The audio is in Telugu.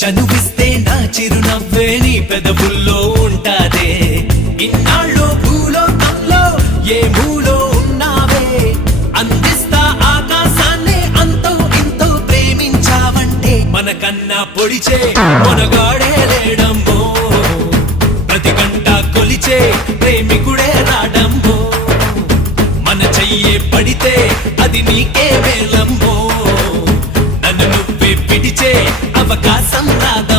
చనువిస్తే నా చిరునవ్వే నీ పెదవుల్లో ఉంటాదే. ఇన్నాళ్ళు భూలోకంలో ఏ మూలో ఉన్నావే, అందిస్తా ఆకాశాన్ని అంతో ఇంతో ప్రేమించావంటే. మనకన్నా పొడిచే మనగాడే లేడమ్మో, ప్రతి గంట కొలిచే ప్రేమికుడే రాడమ్మో. మన చెయ్యే పడితే అది నీకే వేలమ్మో, నన్ను నువ్వే పిడిచే అవకాశం రాదా.